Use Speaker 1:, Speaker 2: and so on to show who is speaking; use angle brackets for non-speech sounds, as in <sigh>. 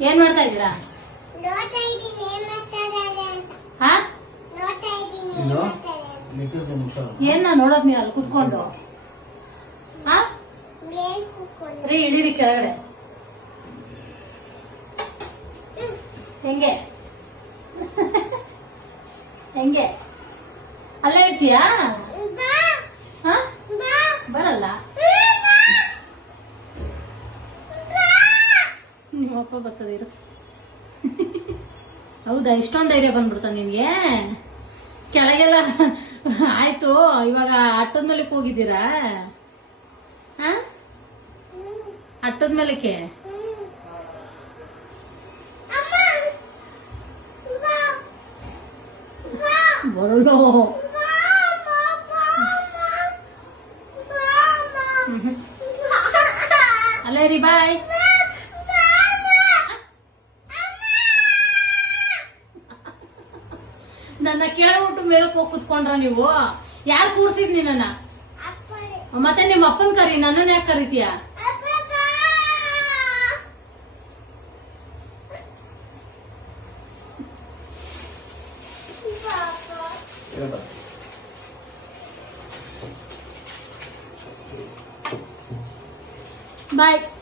Speaker 1: ಏನ್ ಮಾಡ್ತಾ ಇದ್ದೀರಾ?
Speaker 2: ಏನ್ ಏನ್
Speaker 1: ನೋಡೋದ್ ನೀನ್ ಅಲ್ಲಿ ಕುತ್ಕೊಂಡು? ಹಾ?
Speaker 2: ಮೇಲ್ ಕೂತ್ಕೊಂಡು?
Speaker 1: ರೀ ಇಳಿರಿ ಕೆಳಗಡೆ. ಹೆಂಗೆ? <laughs> ಹೆಂಗೆ? ಅಲ್ಲೇ ಇರ್ತೀಯಾ? ಇರು. ಹೌದಾ? ಇಷ್ಟೊಂದು ಧೈರ್ಯ ಬಂದ್ಬಿಡ್ತಾನೆ ನಿಮ್ಗೆ? ಕೆಳಗೆಲ್ಲ ಆಯ್ತು, ಇವಾಗ ಅಟ್ಟದ ಮೇಲೆ ಹೋಗಿದ್ದೀರಾ? ಹಾ? ಅಟ್ಟದ ಮೇಲಕ್ಕೆ? ಅಲ್ಲೇ ರೀ ಬಾಯ್. ನನ್ನ ಕೇಳ್ಬಿಟ್ಟು ಮೇಲಕ್ಕೆ ಹೋಗಿ ಕುತ್ಕೊಂಡ್ರ ನೀವು? ಯಾರು ಕೂರ್ಸಿದ್ ನಿನ್ನ ಮತ್ತೆ ನಿಮ್ಮ ಅಪ್ಪನ್ ಕರಿ ನನ್ನ ಯಾಕೆ ಕರಿತೀಯ?
Speaker 3: Bye.
Speaker 1: ಬಾಯ್.